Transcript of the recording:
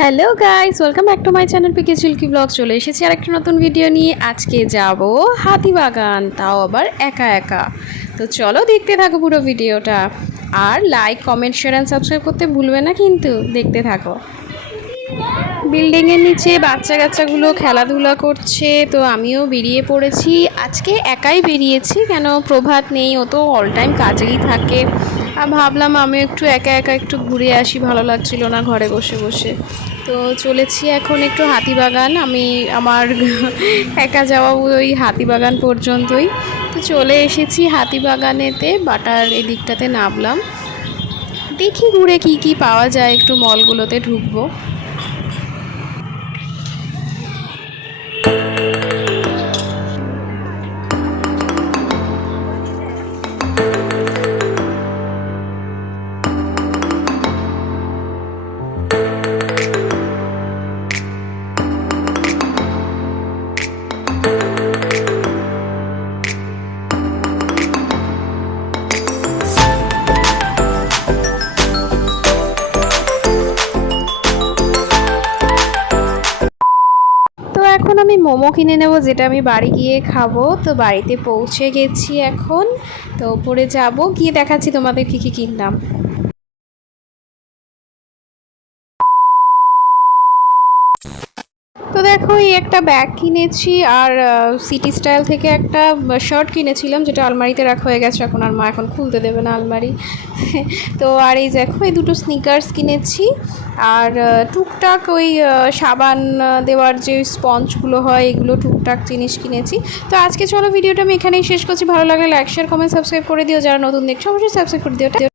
Hello guys, welcome back to my channel PK Chilki vlog. চলে এসেছি আর একটা নতুন ভিডিও নিয়ে। আজকে যাব হাতিবাগান, তাও আবার একা একা। তো চলো দেখতে থাকো পুরো ভিডিওটা। আর like, comment, share and subscribe করতে ভুলবে না কিন্তু। দেখতে থাকো। বিল্ডিংয়ের নিচে বাচ্চা কাচ্চাগুলো খেলাধুলা করছে, তো আমিও বেরিয়ে পড়েছি। আজকে একাই বেরিয়েছি, কেন প্রভাত নেই, ও তো অল টাইম কাজেই থাকে। আর ভাবলাম আমি একটু একা একা একটু ঘুরে আসি, ভালো লাগছিল না ঘরে বসে বসে। তো চলেছি এখন একটু হাতিবাগান। আমি আমার একা যাওয়া ওই হাতিবাগান পর্যন্তই। তো চলে এসেছি হাতিবাগানেতে, বাটার এদিকটাতে নামলাম। দেখি ঘুরে কি কি পাওয়া যায়, একটু মলগুলোতে ঢুকবো। তো এখন আমি মোমো কিনে নেব, যেটা আমি বাড়ি গিয়ে খাবো। তো বাড়িতে পৌঁছে গেছি এখন। তো উপরে যাব, গিয়ে দেখাচ্ছি তোমাদের কী কী কিনলাম। তো দেখো, এই একটা ব্যাগ কিনেছি, আর সিটি স্টাইল থেকে একটা শার্ট কিনেছিলাম, যেটা আলমারিতে রাখা হয়ে গেছে এখন, আর মা এখন খুলতে দেবে না আলমারি। তো আর এই দেখো, এই দুটো স্নিকার্স কিনেছি। আর টুকটাক ওই সাবান দেওয়ার যে স্পঞ্জগুলো হয়, এগুলো টুকটাক জিনিস কিনেছি। তো আজকে চলো ভিডিওটা আমি এখানেই শেষ করছি। ভালো লাগলে লাইক, শেয়ার, কমেন্ট, সাবস্ক্রাইব করে দিও। যারা নতুন দেখছো অবশ্যই সাবস্ক্রাইব করে দিও।